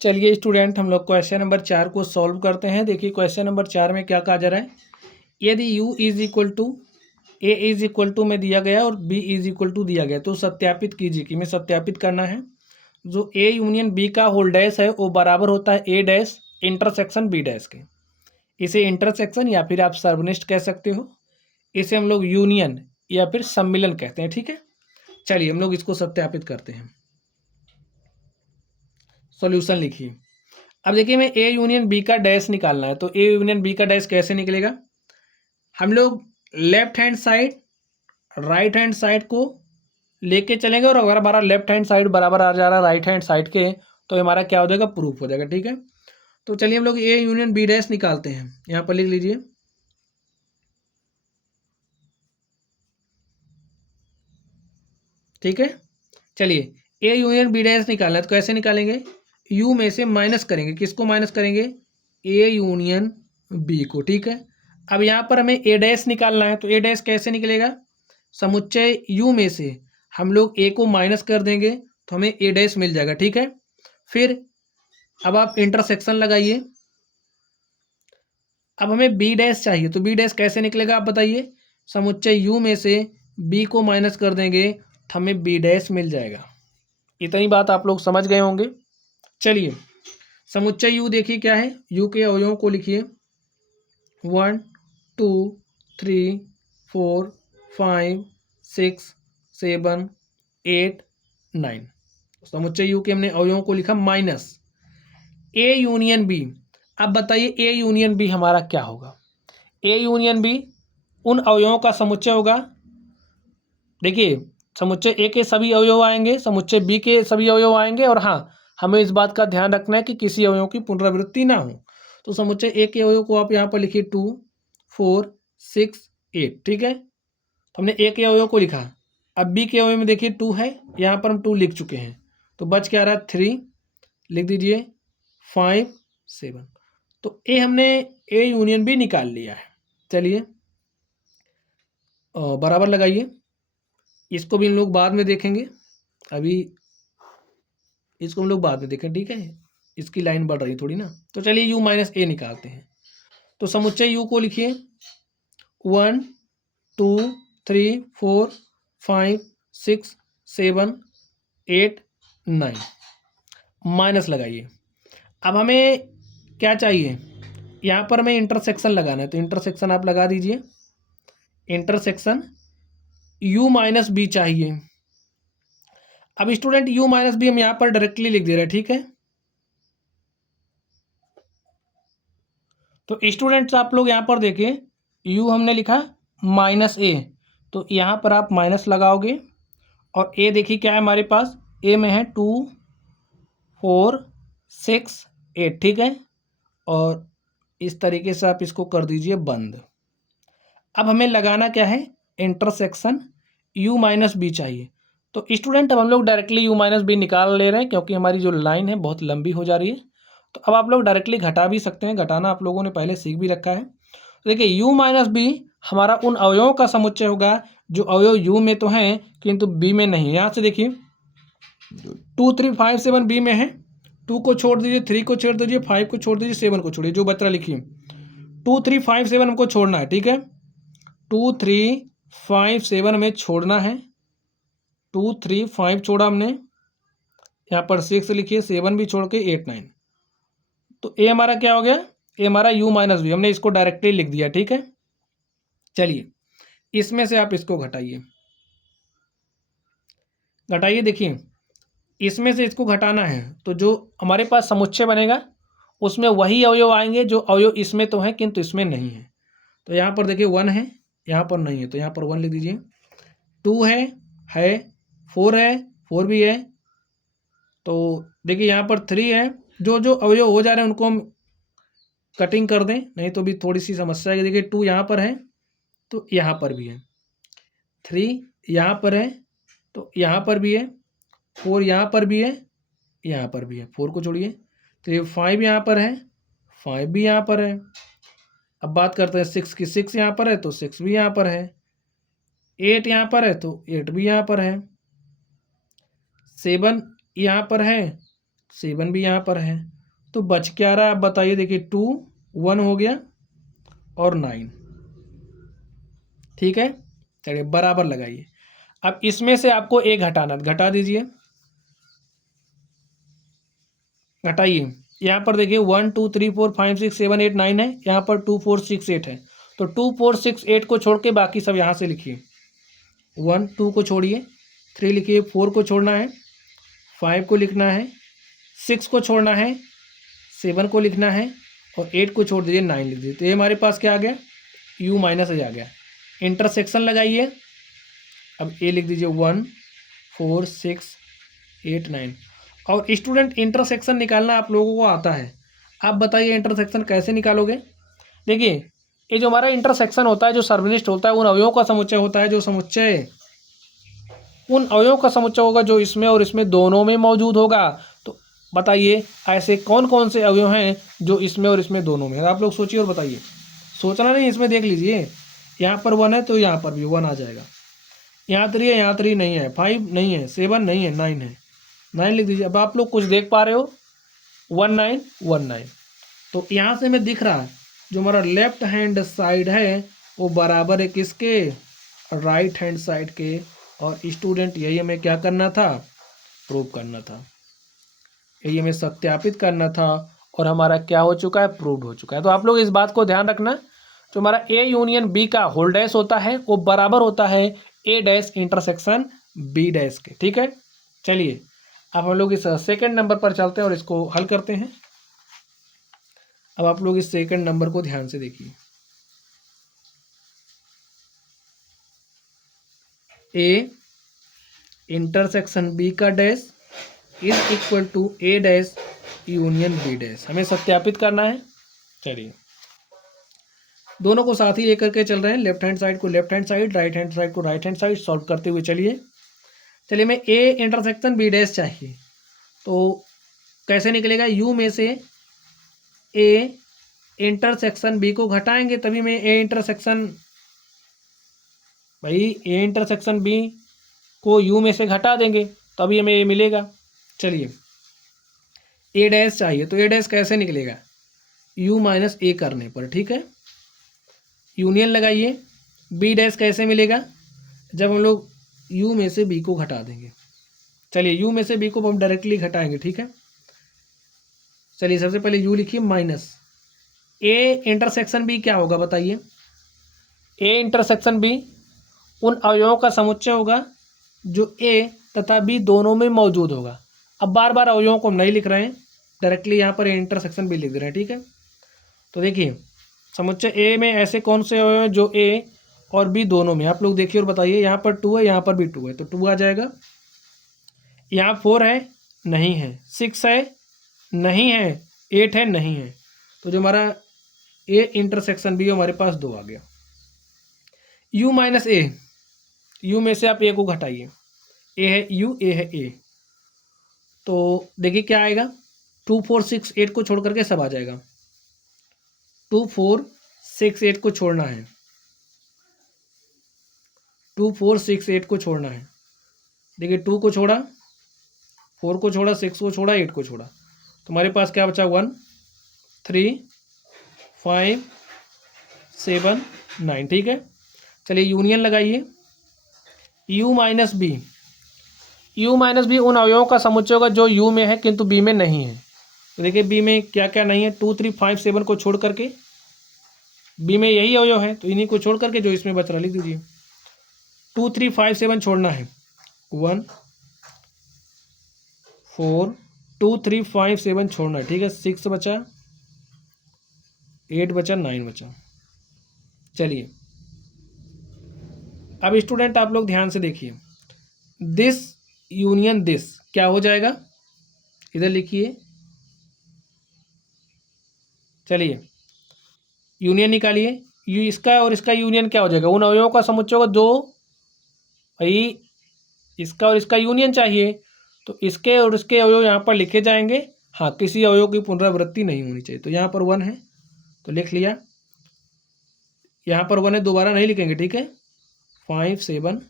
चलिए स्टूडेंट, हम लोग क्वेश्चन नंबर 4 को सॉल्व करते हैं। देखिए क्वेश्चन नंबर 4 में क्या कहा जा रहा है। यदि u is equal to A is equal to में दिया गया और b इज इक्वल टू दिया गया, तो सत्यापित कीजिए कि में सत्यापित करना है। जो a यूनियन b का होल डैश है वो बराबर होता है a dash intersection b dash के। इसे इंटरसेक्शन या फिर आप सर्वनिष्ठ कह सकते हो। इसे हम लोग यूनियन या फिर सम्मिलन कहते हैं। ठीक है, चलिए हम लोग इसको सत्यापित करते हैं। सॉल्यूशन लिखिए। अब देखिए मैं ए यूनियन बी का डैश निकालना है, तो ए यूनियन बी का डैश कैसे निकलेगा। हम लोग left hand side right hand side को लेके चलेंगे, और अगर हमारा लेफ्ट हैंड साइड बराबर आ जा रहा है राइट हैंड साइड के, तो हमारा क्या हो जाएगा, प्रूफ हो जाएगा। ठीक है, तो चलिए हम लोग ए यूनियन बी डैश निकालते हैं। यहाँ पर लिख लीजिए। ठीक है, चलिए ए यूनियन बी डैश निकालना है, तो कैसे निकालेंगे। यू में से माइनस करेंगे, किसको माइनस करेंगे, ए यूनियन बी को। ठीक है, अब यहाँ पर हमें ए डैश निकालना है, तो ए डैश कैसे निकलेगा। समुच्चय यू में से हम लोग ए को माइनस कर देंगे तो हमें ए डैश मिल जाएगा। ठीक है, फिर अब आप इंटरसेक्शन लगाइए। अब हमें बी डैश चाहिए, तो बी डैश कैसे निकलेगा आप बताइए। समुच्चय यू में से बी को माइनस कर देंगे तो हमें बी डैश मिल जाएगा। इतनी बात आप लोग समझ गए होंगे। चलिए समुच्चय यू देखिए क्या है। यू के अवयवों को लिखिए 1 2 3 4 5 6 7 8 9। समुच्चय यू के हमने अवयवों को लिखा माइनस ए यूनियन बी। अब बताइए ए यूनियन बी हमारा क्या होगा। ए यूनियन बी उन अवयवों का समुच्चय होगा। देखिए समुच्चय ए के सभी अवयव आएंगे, समुच्चय बी के सभी अवयव आएंगे, और हाँ हमें इस बात का ध्यान रखना है कि किसी अवयव की पुनरावृत्ति ना हो। तो समुच्चय ए के अवयव को आप यहाँ पर लिखिए 2 4 6 8। ठीक है, तो हमने ए के अवयव को लिखा। अब बी के अवयव में देखिए 2 है, यहाँ पर हम 2 लिख चुके हैं, तो बच क्या रहा है 3। लिख दीजिए 5 7। तो ए हमने ए यूनियन बी निकाल लिया है। चलिए बराबर लगाइए। इसको भी हम लोग बाद में देखेंगे, अभी इसको हम लोग बाद में देखें। ठीक है, इसकी लाइन बढ़ रही थोड़ी ना, तो चलिए यू माइनस ए निकालते हैं। तो समुच्चय यू को लिखिए 1 2 3 4 5 6 7 8 9। माइनस लगाइए। अब हमें क्या चाहिए, यहाँ पर हमें इंटरसेक्शन लगाना है, तो इंटरसेक्शन आप लगा दीजिए। इंटरसेक्शन u माइनस बी चाहिए। अब स्टूडेंट u माइनस बी हम यहाँ पर डायरेक्टली लिख दे रहे हैं। ठीक है, तो स्टूडेंट्स आप लोग यहाँ पर देखिए u हमने लिखा माइनस ए, तो यहाँ पर आप माइनस लगाओगे, और a देखिए क्या है हमारे पास, a में है 2 4 6 8। ठीक है, और इस तरीके से आप इसको कर दीजिए बंद। अब हमें लगाना क्या है, इंटरसेक्शन u माइनस बी चाहिए। तो स्टूडेंट अब हम लोग डायरेक्टली u माइनस बी निकाल ले रहे हैं, क्योंकि हमारी जो लाइन है बहुत लंबी हो जा रही है। तो अब आप लोग डायरेक्टली घटा भी सकते हैं, घटाना आप लोगों ने पहले सीख भी रखा है। तो देखिए u माइनस बी हमारा उन अवयवों का समुच्चय होगा जो अवयव u में तो हैं किंतु b में नहीं है। यहाँ से देखिए 2 3 5 7 b में है, 2 को छोड़ दीजिए, 3 को छोड़ दीजिए, 5 को छोड़ दीजिए, 7 को छोड़िए, जो बच रहा लिखिए। 2 3 5 7 हमको छोड़ना है। ठीक है, 2 3 5 7 हमें छोड़ना है। 2 3 5 छोड़ा हमने, यहाँ पर 6 लिखिए, 7 भी छोड़ के 8 9। तो ए हमारा क्या हो गया, ए हमारा u माइनस बी, हमने इसको डायरेक्टली लिख दिया। ठीक है, चलिए इसमें से आप इसको घटाइए। घटाइए, देखिए इसमें से इसको घटाना है, तो जो हमारे पास समुच्चय बनेगा उसमें वही अवयव आएंगे जो अवयव इसमें तो हैं किंतु इसमें नहीं है। तो यहाँ पर देखिए 1 है, यहाँ पर नहीं है, तो यहाँ पर 1 लिख दीजिए। 2 है 4 है, 4 भी है, तो देखिए यहाँ पर 3 है। जो जो अवयव हो जा रहे हैं उनको हम कटिंग कर दें, नहीं तो भी थोड़ी सी समस्या है। देखिए 2 यहाँ पर है, तो यहाँ पर भी है। 3 यहाँ पर है, तो यहाँ पर भी है। 4 यहाँ पर भी है, यहाँ पर भी है, 4 को छोड़िए। तो ये 5 यहाँ पर है, 5 भी यहाँ पर है। अब बात करते हैं 6 की, 6 यहाँ पर है तो 6 भी यहाँ पर है। 8 यहाँ पर है तो 8 भी यहाँ पर है। 7 यहाँ पर है 7 भी यहाँ पर है, तो बच क्या रहा है आप बताइए। देखिए 2 1 हो गया और 9, ठीक है। चलिए बराबर लगाइए। अब इसमें से आपको एक घटाना, घटा दीजिए, घटाइए। यहाँ पर देखिए 1 2 3 4 5 6 7 8 9 है, यहाँ पर 2 4 6 8 है, तो 2 4 6 8 को छोड़ के बाकी सब यहाँ से लिखिए। 1 2 को छोड़िए, 3 लिखिए, 4 को छोड़ना है, 5 को लिखना है, 6 को छोड़ना है, 7 को लिखना है और 8 को छोड़ दीजिए, 9 लिख दीजिए। तो ये हमारे पास क्या आ गया, u माइनस ए आ गया। इंटरसेक्शन लगाइए, अब ए लिख दीजिए 1 4 6 8 9। और स्टूडेंट इंटरसेक्शन निकालना आप लोगों को आता है, आप बताइए इंटरसेक्शन कैसे निकालोगे। देखिए ये जो हमारा इंटरसेक्शन होता है, जो सर्वनिष्ठ होता है, उन अवयवों का समुच्चय होता है, जो समुच्चय उन अवयवों का समुच्चय होगा जो इसमें और इसमें दोनों में मौजूद होगा। तो बताइए ऐसे कौन कौन से अवयव हैं जो इसमें और इसमें दोनों में, आप लोग सोचिए और बताइए। सोचना नहीं, इसमें देख लीजिए, यहाँ पर 1 है तो यहाँ पर भी 1 आ जाएगा, यहाँ 3 है, यहाँ 3 नहीं है, 5 नहीं है, 7 नहीं है, 9 है, 9 लिख दीजिए। अब आप लोग कुछ देख पा रहे हो, 1 9 1 9। तो यहाँ से हमें दिख रहा है जो हमारा लेफ्ट हैंड साइड है वो बराबर है किसके, राइट हैंड साइड के। और स्टूडेंट यही हमें क्या करना था, प्रूव करना था, यही हमें सत्यापित करना था, और हमारा क्या हो चुका है, प्रूव हो चुका है। तो आप लोग इस बात को ध्यान रखना, जो हमारा ए यूनियन बी का होल डैश होता है वो बराबर होता है ए डैश इंटरसेक्शन बी डैश के, ठीक है। चलिए अब हम लोग इस सेकंड नंबर पर चलते हैं और इसको हल करते हैं। अब आप लोग इस सेकंड नंबर को ध्यान से देखिए। ए इंटरसेक्शन बी का dash is equal to A dash union B dash, हमें सत्यापित करना है। चलिए दोनों को साथ ही लेकर के चल रहे हैं, लेफ्ट हैंड साइड को left hand side, right hand side को राइट हैंड साइड, सॉल्व करते हुए चलिए। चलिए मैं ए इंटरसेक्शन बी डैश चाहिए, तो कैसे निकलेगा, यू में से ए इंटरसेक्शन बी को घटाएंगे तभी मैं ए इंटरसेक्शन, भाई ए इंटरसेक्शन बी को यू में से घटा देंगे तभी हमें ए मिलेगा। चलिए ए डैश चाहिए, तो ए डैश कैसे निकलेगा, यू माइनस ए करने पर, ठीक है। यूनियन लगाइए, बी डैश कैसे मिलेगा, जब हम लोग यू में से बी को घटा देंगे। चलिए यू में से बी को हम डायरेक्टली घटाएंगे, ठीक है। चलिए सबसे पहले यू लिखिए माइनस ए इंटरसेक्शन बी, क्या होगा बताइए। ए इंटरसेक्शन बी उन अवयवों का समुच्चय होगा जो ए तथा बी दोनों में मौजूद होगा। अब बार बार अवयवों को हम नहीं लिख रहे हैं, डायरेक्टली यहाँ पर ए इंटरसेक्शन बी लिख दे रहे हैं, ठीक है। तो देखिए समुच्चय ए में ऐसे कौन से अवयव हैं जो ए और बी दोनों में, आप लोग देखिए और बताइए। यहाँ पर 2 है, यहाँ पर भी 2 है, तो 2 आ जाएगा। यहाँ 4 है, नहीं है, 6 है, नहीं है, 8 है, नहीं है, तो जो हमारा ए इंटरसेक्शन बी हमारे पास 2 आ गया। यू माइनस ए, यू में से आप ए को घटाइए, ए है यू, ए है ए, तो देखिए क्या आएगा, 2 4 6 8 को छोड़ करके सब आ जाएगा। 2 4 6 8 को छोड़ना है, 2 4 6 8 को छोड़ना है। देखिए 2 को छोड़ा, 4 को छोड़ा, 6 को छोड़ा, 8 को छोड़ा, तो हमारे पास क्या बचा, 1 3 5 7 9, ठीक है। चलिए यूनियन लगाइए, u minus B, U minus B उन अवयवों का समुच्चय होगा जो u में है किंतु b में नहीं है। तो देखिए b में क्या क्या नहीं है, 2 3 5 7 को छोड़ करके, b में यही अवयव है तो इन्हीं को छोड़ करके जो इसमें बच रहा लिख दीजिए। 2 3 5 7 छोड़ना है, 1 4 2 3 5 7 छोड़ना है, ठीक है। 6 बचा, 8 बचा, 9 बचा। चलिए अब स्टूडेंट आप लोग ध्यान से देखिए, दिस यूनियन दिस क्या हो जाएगा, इधर लिखिए। चलिए यूनियन निकालिए, यू इसका और इसका यूनियन क्या हो जाएगा, उन अवयवों का समुच्चय होगा जो, भाई इसका और इसका यूनियन चाहिए तो इसके और इसके अवयव यहाँ पर लिखे जाएंगे। हाँ किसी अवयव की पुनरावृत्ति नहीं होनी चाहिए, तो यहाँ पर 1 है तो लिख लिया, यहाँ पर 1 है दोबारा नहीं लिखेंगे, ठीक है। 5 7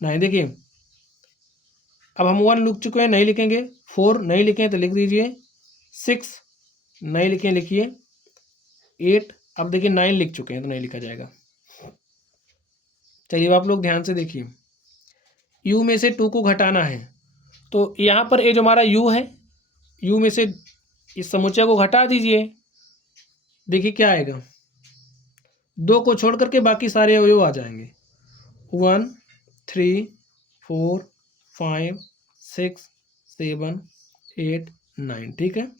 9, देखिए अब हम 1 लिख चुके हैं, नहीं लिखेंगे। 4 नहीं लिखे तो लिख दीजिए। 6 नहीं लिखे, लिखिए। 8, अब देखिए 9 लिख चुके हैं तो नहीं लिखा जाएगा। चलिए आप लोग ध्यान से देखिए, u में से 2 को घटाना है, तो यहाँ पर ये जो हमारा u है, u में से इस समुच्चय को घटा दीजिए। देखिए क्या आएगा, 2 को छोड़ करके बाकी सारे अवयव आ जाएंगे। 1 3 4 5 6 7 8 9, ठीक है,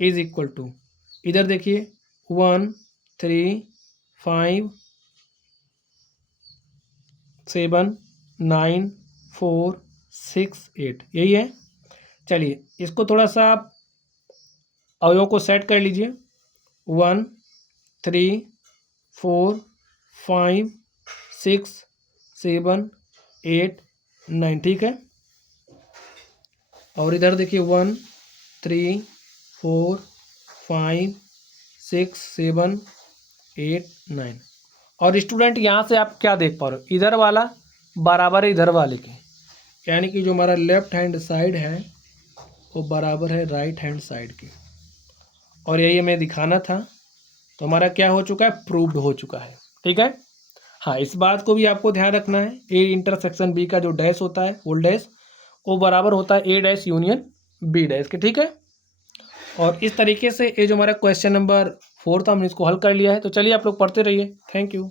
इज इक्वल टू, इधर देखिए 1 3 5 7 9 4 6 8, यही है। चलिए इसको थोड़ा सा आप अवयवों को सेट कर लीजिए। 1 3 4 5 6 7 8 9, ठीक है। और इधर देखिए 1 3 4 5 6 7 8 9। और स्टूडेंट यहाँ से आप क्या देख पा रहे हो, इधर वाला बराबर है इधर वाले के, यानी कि जो हमारा लेफ्ट हैंड साइड है वो बराबर है राइट हैंड साइड के। और यही हमें दिखाना था, तो हमारा क्या हो चुका है, प्रूव्ड हो चुका है, ठीक है। हाँ, इस बात को भी आपको ध्यान रखना है, ए इंटरसेक्शन बी का जो डैश होता है फुल डैश, वो बराबर होता है ए डैश यूनियन बी डैश के, ठीक है। और इस तरीके से ये जो हमारा क्वेश्चन नंबर 4 था हमने इसको हल कर लिया है। तो चलिए आप लोग पढ़ते रहिए। Thank you.